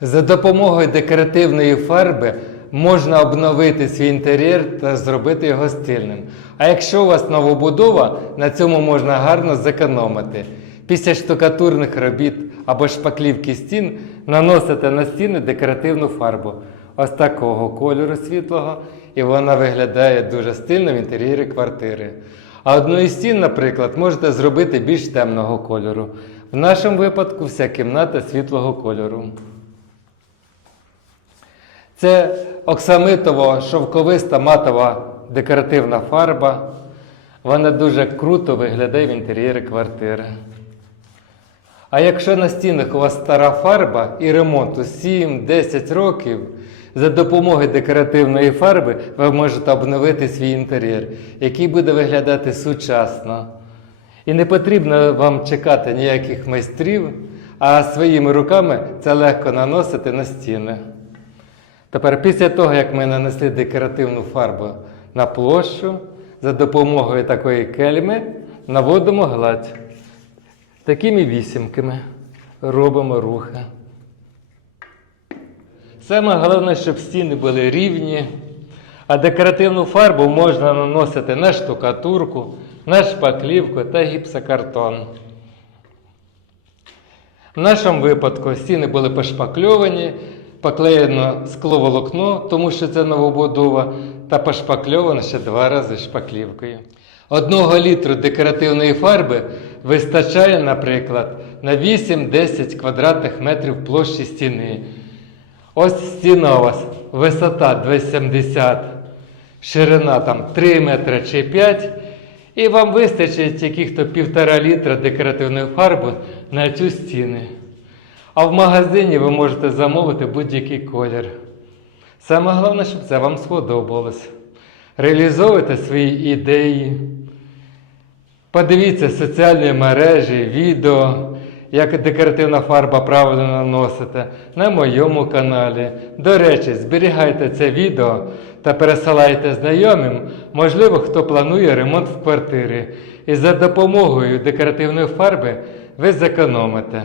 За допомогою декоративної фарби можна обновити свій інтер'єр та зробити його стильним. А якщо у вас новобудова, на цьому можна гарно зекономити. Після штукатурних робіт або шпаклівки стін наносите на стіни декоративну фарбу ось такого кольору світлого, і вона виглядає дуже стильно в інтер'єрі квартири. А одну із стін, наприклад, можете зробити більш темного кольору. В нашому випадку вся кімната світлого кольору. Це оксамитово шовковиста матова декоративна фарба. Вона дуже круто виглядає в інтер'єрі квартири. А якщо на стінах у вас стара фарба і ремонту 7-10 років, за допомогою декоративної фарби ви можете обновити свій інтер'єр, який буде виглядати сучасно. І не потрібно вам чекати ніяких майстрів, а своїми руками це легко наносити на стіни. Тепер, після того, як ми нанесли декоративну фарбу на площу, за допомогою такої кельми наводимо гладь. Такими вісімками робимо рухи. Саме головне, щоб стіни були рівні, а декоративну фарбу можна наносити на штукатурку, на шпаклівку та гіпсокартон. В нашому випадку стіни були пошпакльовані, поклеєно скловолокно, тому що це новобудова, та пошпакльовано ще два рази шпаклівкою. Одного літру декоративної фарби вистачає, наприклад, на 8-10 квадратних метрів площі стіни. Ось стіна у вас висота 2,70, ширина там 3 метри чи 5, і вам вистачить яких-то півтора літра декоративної фарби на цю стіни. А в магазині ви можете замовити будь-який колір. Саме головне, щоб це вам сподобалось. Реалізовуйте свої ідеї. Подивіться соціальні мережі, відео, як декоративна фарба правильно наносити на моєму каналі. До речі, зберігайте це відео та пересилайте знайомим, можливо, хто планує ремонт в квартирі. І за допомогою декоративної фарби ви зекономите.